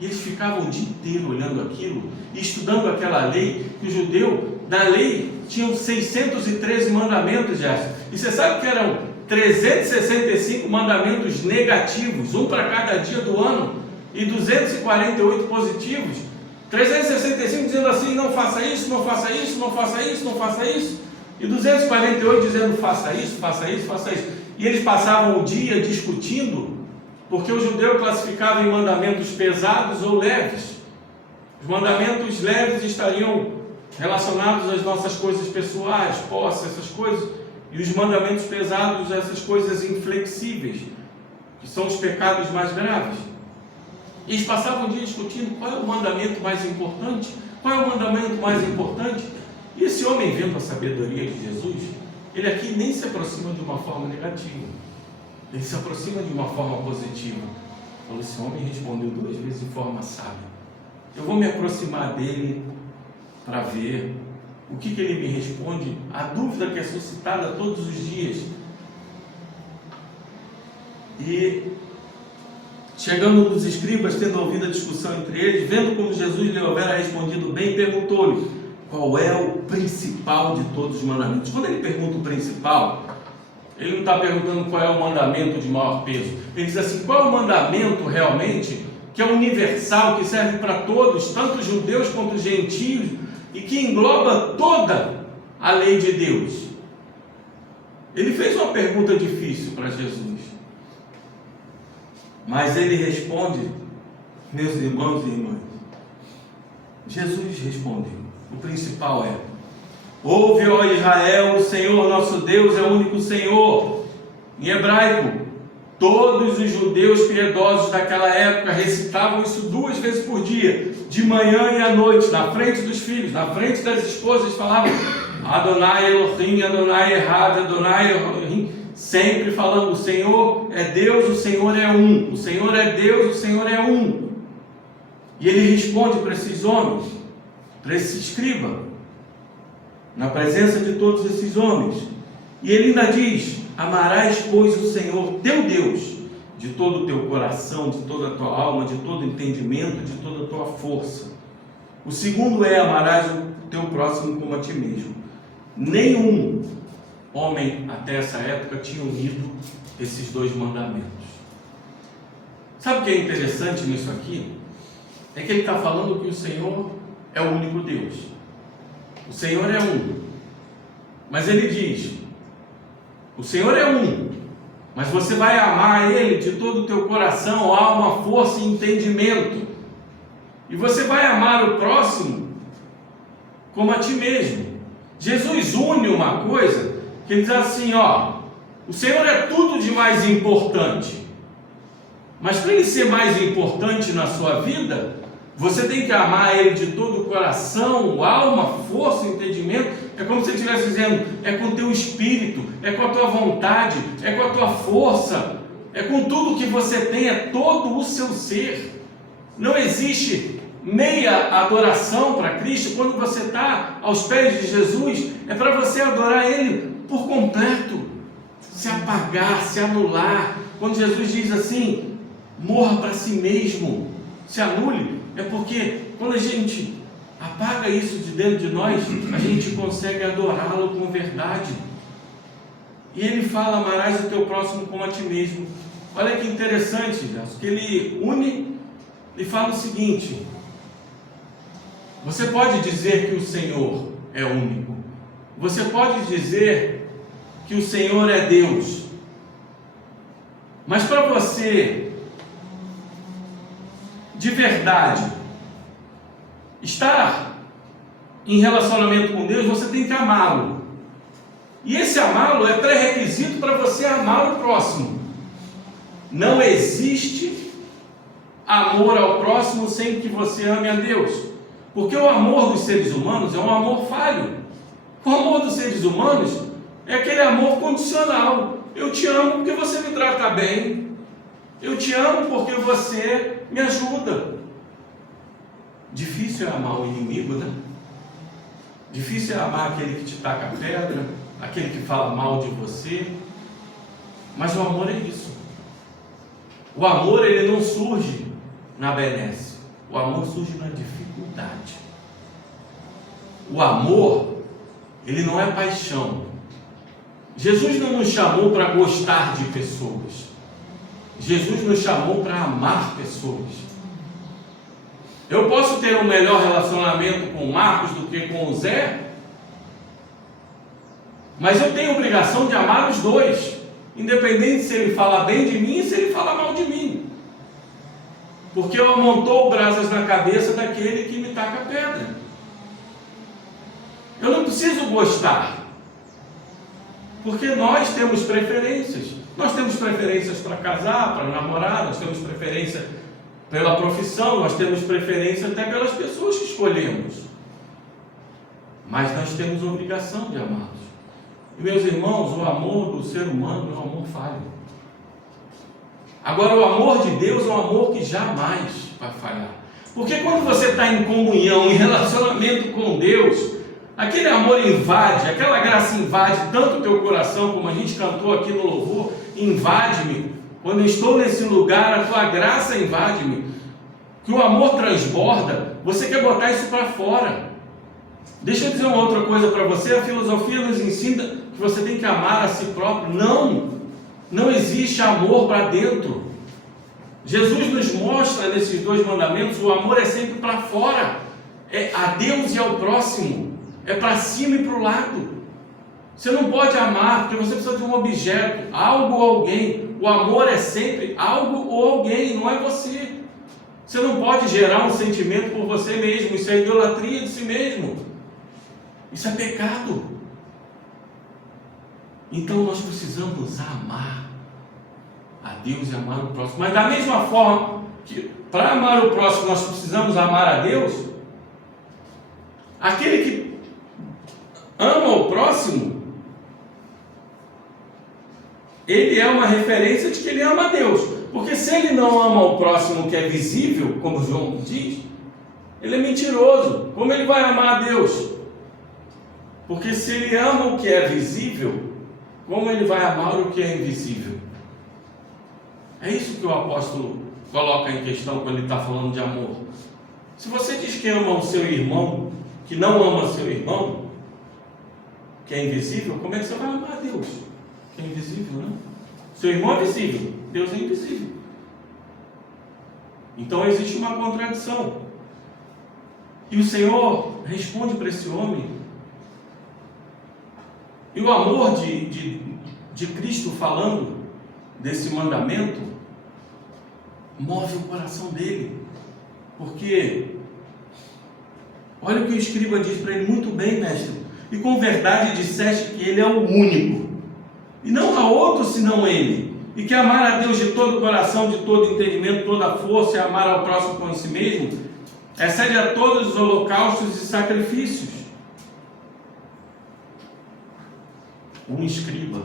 E eles ficavam o dia inteiro olhando aquilo e estudando aquela lei, que o judeu, da lei, tinham 613 mandamentos, Gerson. E você sabe que eram 365 mandamentos negativos, um para cada dia do ano, e 248 positivos. 365 dizendo assim, não faça isso, não faça isso, não faça isso, não faça isso. E 248 dizendo, faça isso, faça isso, faça isso. E eles passavam o dia discutindo, porque o judeu classificava em mandamentos pesados ou leves. Os mandamentos leves estariam relacionados às nossas coisas pessoais, posse, essas coisas, e os mandamentos pesados, essas coisas inflexíveis, que são os pecados mais graves. E eles passavam o dia discutindo qual é o mandamento mais importante, qual é o mandamento mais importante. E esse homem, vendo a sabedoria de Jesus, ele aqui nem se aproxima de uma forma negativa, ele se aproxima de uma forma positiva. Falou, esse homem respondeu 2 vezes de forma sábia. Eu vou me aproximar dele para ver o que ele me responde, a dúvida que é suscitada todos os dias. E chegando nos escribas, tendo ouvido a discussão entre eles, vendo como Jesus lhe houvera respondido bem, perguntou-lhe qual é o principal de todos os mandamentos. Quando ele pergunta o principal, ele não está perguntando qual é o mandamento de maior peso. Ele diz assim, qual é o mandamento realmente que é universal, que serve para todos, tanto os judeus quanto os gentios, e que engloba toda a lei de Deus. Ele fez uma pergunta difícil para Jesus, mas ele responde, meus irmãos e irmãs, Jesus respondeu, o principal é, ouve, ó Israel, o Senhor nosso Deus é o único Senhor. Em hebraico, todos os judeus piedosos daquela época recitavam isso 2 vezes por dia, de manhã e à noite, na frente dos filhos, na frente das esposas, falavam Adonai Elohim, Adonai Errad, Adonai Elohim, sempre falando, o Senhor é Deus, o Senhor é um, o Senhor é Deus, o Senhor é um. E ele responde para esses homens, para esse escriba, na presença de todos esses homens, e ele ainda diz, amarás, pois, o Senhor teu Deus, de todo o teu coração, de toda a tua alma, de todo o entendimento, de toda a tua força. O segundo é, amarás o teu próximo como a ti mesmo. Nenhum homem até essa época tinha unido esses 2 mandamentos. Sabe o que é interessante nisso aqui? É que ele está falando que o Senhor é o único Deus. O Senhor é um. Mas ele diz, o Senhor é um, mas você vai amar Ele de todo o teu coração, alma, força e entendimento. E você vai amar o próximo como a ti mesmo. Jesus une uma coisa que ele diz assim, ó, o Senhor é tudo de mais importante, mas para Ele ser mais importante na sua vida, você tem que amar Ele de todo o coração, alma, força, entendimento. É como se Ele estivesse dizendo, é com o teu espírito, é com a tua vontade, é com a tua força, é com tudo que você tem, é todo o seu ser. Não existe meia adoração para Cristo. Quando você está aos pés de Jesus, é para você adorar Ele por completo, se apagar, se anular. Quando Jesus diz assim, morra para si mesmo, se anule, é porque quando a gente apaga isso de dentro de nós, a gente consegue adorá-lo com verdade. E ele fala, amarás o teu próximo como a ti mesmo. Olha que interessante, que ele une e fala o seguinte: você pode dizer que o Senhor é único, você pode dizer que o Senhor é Deus, mas para você de verdade estar em relacionamento com Deus, você tem que amá-lo. E esse amá-lo é pré-requisito para você amar o próximo. Não existe amor ao próximo sem que você ame a Deus, porque o amor dos seres humanos é um amor falho. O amor dos seres humanos é aquele amor condicional. Eu te amo porque você me trata bem, eu te amo porque você me ajuda. Difícil é amar o inimigo, né? Difícil é amar aquele que te taca pedra, aquele que fala mal de você. Mas o amor é isso. O amor, ele não surge na benesse. O amor surge na dificuldade. O amor, ele não é paixão. Jesus não nos chamou para gostar de pessoas. Jesus nos chamou para amar pessoas. Eu posso ter um melhor relacionamento com o Marcos do que com o Zé, mas eu tenho a obrigação de amar os dois, independente se ele fala bem de mim e se ele fala mal de mim, porque eu amontou brasas na cabeça daquele que me taca pedra. Eu não preciso gostar, porque nós temos preferências. Nós temos preferências para casar, para namorar, nós temos preferência pela profissão, nós temos preferência até pelas pessoas que escolhemos, mas nós temos obrigação de amá-los. E meus irmãos, o amor do ser humano é um amor falho. Agora, o amor de Deus é um amor que jamais vai falhar, porque quando você está em comunhão, em relacionamento com Deus, aquele amor invade, aquela graça invade tanto o teu coração, como a gente cantou aqui no louvor, invade-me. Quando eu estou nesse lugar, a tua graça invade-me, que o amor transborda. Você quer botar isso para fora. Deixa eu dizer uma outra coisa para você. A filosofia nos ensina que você tem que amar a si próprio. Não existe amor para dentro. Jesus nos mostra nesses dois mandamentos, o amor é sempre para fora, é a Deus e ao próximo, é para cima e para o lado. Você não pode amar porque você precisa de um objeto, algo ou alguém. O amor é sempre algo ou alguém, não é você. Você não pode gerar um sentimento por você mesmo. Isso é idolatria de si mesmo. Isso é pecado. Então nós precisamos amar a Deus e amar o próximo. Mas da mesma forma que para amar o próximo nós precisamos amar a Deus, aquele que ama o próximo, ele é uma referência de que ele ama a Deus, porque se ele não ama o próximo que é visível, como João diz, ele é mentiroso. Como ele vai amar a Deus? Porque se ele ama o que é visível, como ele vai amar o que é invisível? É isso que o apóstolo coloca em questão quando ele está falando de amor. Se você diz que ama o seu irmão, que não ama seu irmão, que é invisível, como é que você vai amar a Deus? Que é invisível, né? Seu irmão é visível, Deus é invisível. Então existe uma contradição. E o Senhor responde para esse homem. E o amor de Cristo falando desse mandamento move o coração dele. Porque olha o que o escriba diz para ele: muito bem, mestre, e com verdade disseste que Ele é o único, e não há outro senão Ele, e que amar a Deus de todo o coração, de todo entendimento, toda a força, e amar ao próximo como a si mesmo, excede a todos os holocaustos e sacrifícios. Um escriba,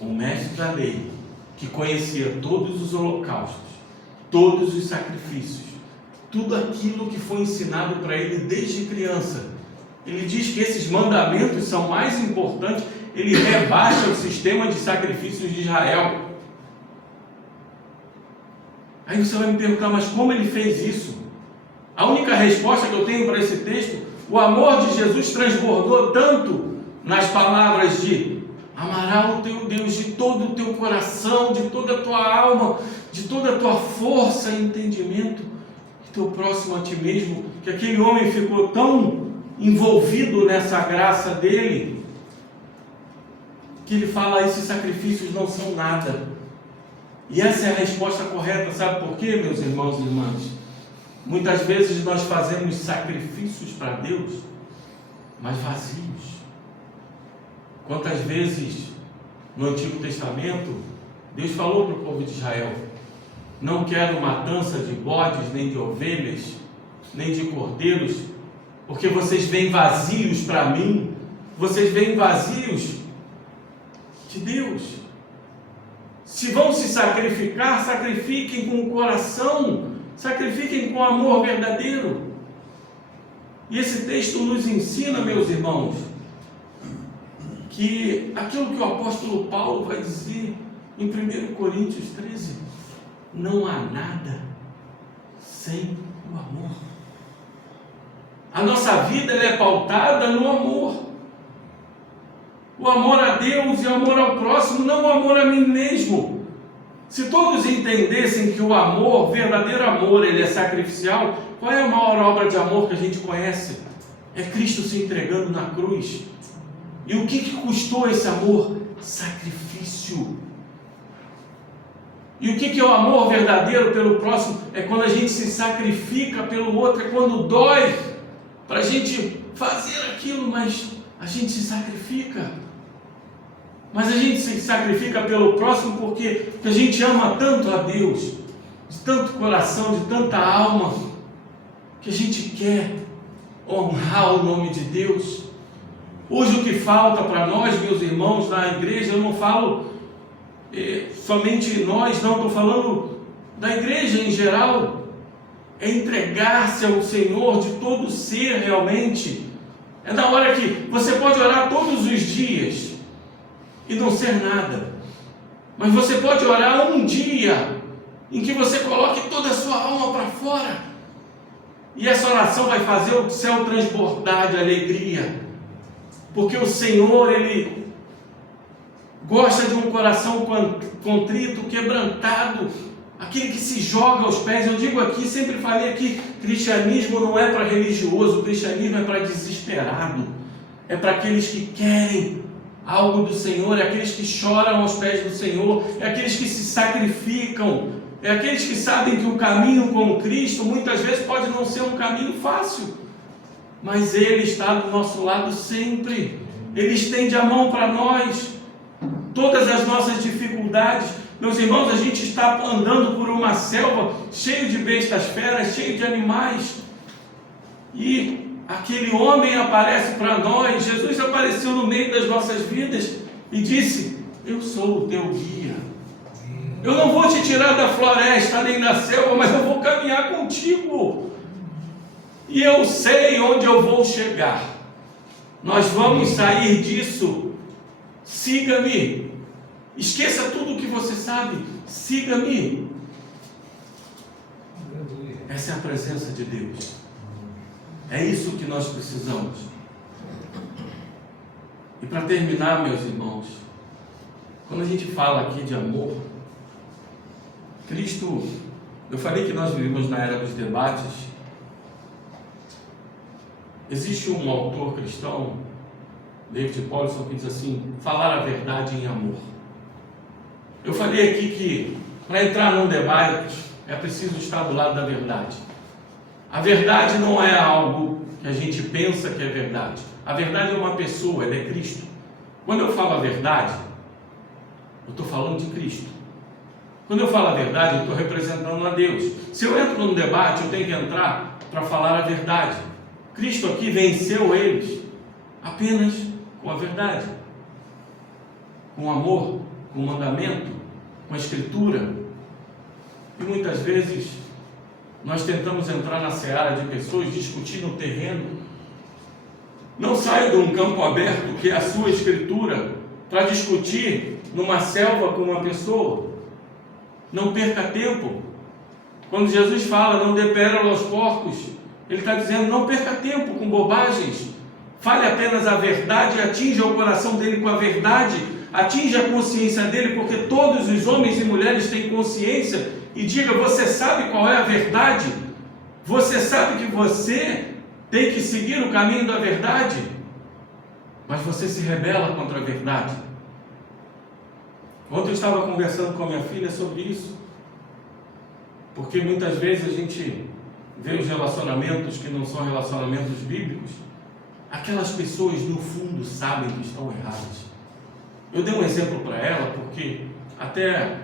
um mestre da lei, que conhecia todos os holocaustos, todos os sacrifícios, tudo aquilo que foi ensinado para ele desde criança. Ele diz que esses mandamentos são mais importantes, ele rebaixa o sistema de sacrifícios de Israel. Aí você vai me perguntar, mas como ele fez isso? A única resposta que eu tenho para esse texto, o amor de Jesus transbordou tanto nas palavras de amarás o teu Deus de todo o teu coração, de toda a tua alma, de toda a tua força e entendimento, e teu próximo a ti mesmo, que aquele homem ficou tão envolvido nessa graça dele, que ele fala, esses sacrifícios não são nada. E essa é a resposta correta, sabe por quê, meus irmãos e irmãs? Muitas vezes nós fazemos sacrifícios para Deus, mas vazios. Quantas vezes no Antigo Testamento Deus falou para o povo de Israel: não quero matança de bodes, nem de ovelhas, nem de cordeiros, porque vocês vêm vazios para mim, vocês vêm vazios de Deus. Se vão se sacrificar, sacrifiquem com o coração, sacrifiquem com amor verdadeiro. E esse texto nos ensina, meus irmãos, que aquilo que o apóstolo Paulo vai dizer em 1 Coríntios 13, não há nada sem o amor. A nossa vida ela é pautada no amor. O amor a Deus e o amor ao próximo, não o amor a mim mesmo. Se todos entendessem que o amor, verdadeiro amor, ele é sacrificial, qual é a maior obra de amor que a gente conhece? É Cristo se entregando na cruz. E o que custou esse amor? Sacrifício. E o que é o amor verdadeiro pelo próximo? É quando a gente se sacrifica pelo outro, é quando dói para a gente fazer aquilo, mas a gente se sacrifica. Mas a gente se sacrifica pelo próximo porque a gente ama tanto a Deus, de tanto coração, de tanta alma, que a gente quer honrar o nome de Deus. Hoje o que falta para nós, meus irmãos, na igreja, eu não falo somente nós, não, estou falando da igreja em geral, é entregar-se ao Senhor de todo ser realmente. É na hora que você pode orar todos os dias e não ser nada, mas você pode orar um dia em que você coloque toda a sua alma para fora, e essa oração vai fazer o céu transbordar de alegria, porque o Senhor, Ele gosta de um coração contrito, quebrantado, aquele que se joga aos pés. Eu digo aqui, sempre falei aqui, cristianismo não é para religioso, o cristianismo é para desesperado, é para aqueles que querem algo do Senhor, é aqueles que choram aos pés do Senhor, é aqueles que se sacrificam, é aqueles que sabem que o caminho com Cristo muitas vezes pode não ser um caminho fácil, mas Ele está do nosso lado sempre. Ele estende a mão para nós, todas as nossas dificuldades. Meus irmãos, a gente está andando por uma selva cheio de bestas feras, cheio de animais, e aquele homem aparece para nós. Jesus apareceu no meio das nossas vidas e disse: eu sou o teu guia, eu não vou te tirar da floresta nem da selva, mas eu vou caminhar contigo, e eu sei onde eu vou chegar. Nós vamos sair disso. Siga-me, esqueça tudo o que você sabe, siga-me. Essa é a presença de Deus. É isso que nós precisamos. E para terminar, meus irmãos, quando a gente fala aqui de amor, Cristo, eu falei que nós vivemos na era dos debates. Existe um autor cristão, David Paulson, que diz assim: falar a verdade em amor. Eu falei aqui que para entrar num debate é preciso estar do lado da verdade. A verdade não é algo que a gente pensa que é verdade. A verdade é uma pessoa, ela é Cristo. Quando eu falo a verdade, eu estou falando de Cristo. Quando eu falo a verdade, eu estou representando a Deus. Se eu entro num debate, eu tenho que entrar para falar a verdade. Cristo aqui venceu eles apenas com a verdade, com amor, com mandamento, com a Escritura. E muitas vezes nós tentamos entrar na seara de pessoas, discutir no terreno. Não saia de um campo aberto, que é a sua Escritura, para discutir numa selva com uma pessoa. Não perca tempo. Quando Jesus fala, não dê pérola aos porcos, Ele está dizendo, não perca tempo com bobagens. Fale apenas a verdade e atinja o coração dele com a verdade. Atinja a consciência dele, porque todos os homens e mulheres têm consciência. E diga, você sabe qual é a verdade? Você sabe que você tem que seguir o caminho da verdade, mas você se rebela contra a verdade. Ontem eu estava conversando com a minha filha sobre isso, porque muitas vezes a gente vê os relacionamentos que não são relacionamentos bíblicos. Aquelas pessoas no fundo sabem que estão erradas. Eu dei um exemplo para ela, porque até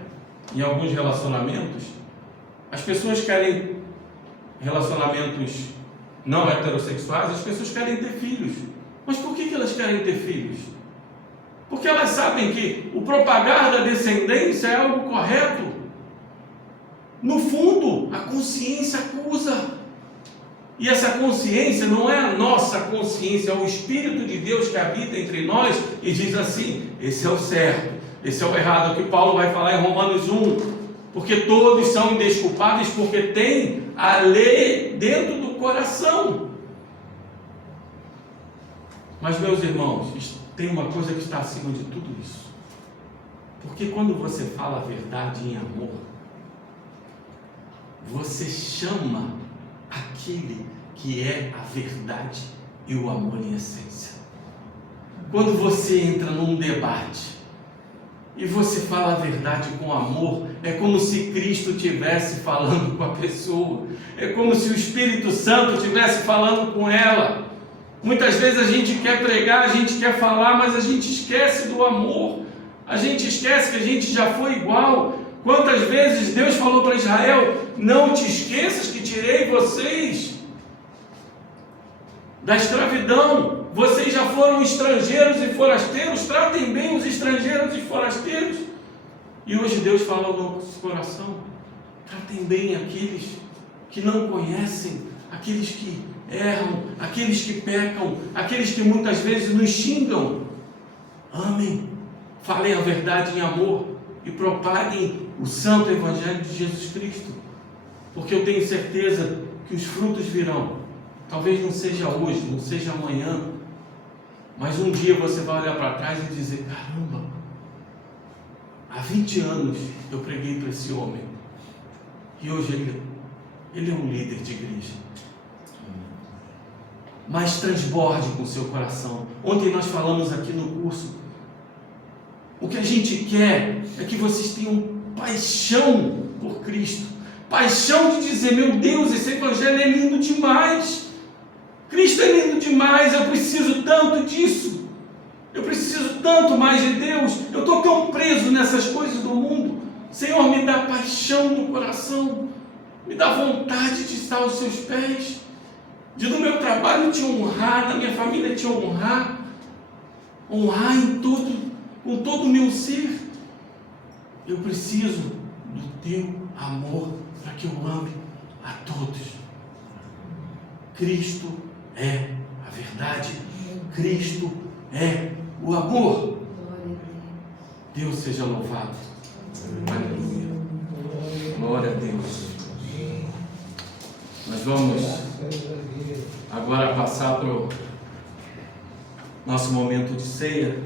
em alguns relacionamentos, as pessoas querem relacionamentos não heterossexuais, as pessoas querem ter filhos. Mas por que elas querem ter filhos? Porque elas sabem que o propagar da descendência é algo correto. No fundo, a consciência acusa. E essa consciência não é a nossa consciência, é o Espírito de Deus que habita entre nós e diz assim, esse é o certo, esse é o errado, é o que Paulo vai falar em Romanos 1, porque todos são indesculpáveis, porque tem a lei dentro do coração. Mas, meus irmãos, tem uma coisa que está acima de tudo isso, porque quando você fala a verdade em amor, você chama aquele que é a verdade e o amor em essência. Quando você entra num debate e você fala a verdade com amor, é como se Cristo estivesse falando com a pessoa, é como se o Espírito Santo estivesse falando com ela. Muitas vezes a gente quer pregar, a gente quer falar, mas a gente esquece do amor, a gente esquece que a gente já foi igual. Quantas vezes Deus falou para Israel, não te esqueças que tirei vocês da escravidão, vocês já foram estrangeiros e forasteiros, tratem bem os estrangeiros e forasteiros. E hoje Deus fala no nosso coração, tratem bem aqueles que não conhecem, aqueles que erram, aqueles que pecam, aqueles que muitas vezes nos xingam. Amem, falem a verdade em amor e propaguem o santo evangelho de Jesus Cristo, porque eu tenho certeza que os frutos virão. Talvez não seja hoje, não seja amanhã, mas um dia você vai olhar para trás e dizer, caramba, há 20 anos eu preguei para esse homem e hoje ele é um líder de igreja. Mas transborde com o seu coração. Ontem nós falamos aqui no curso, o que a gente quer é que vocês tenham paixão por Cristo, paixão de dizer, meu Deus, esse evangelho é lindo demais, Cristo é lindo demais, eu preciso tanto disso, eu preciso tanto mais de Deus, eu estou tão preso nessas coisas do mundo. Senhor, me dá paixão no coração, me dá vontade de estar aos seus pés, de no meu trabalho te honrar, na minha família te honrar com todo o meu ser. Eu preciso do teu amor para que eu ame a todos. Cristo é a verdade, Cristo é o amor. Deus seja louvado. Aleluia. Glória a Deus. Nós vamos agora passar para o nosso momento de ceia.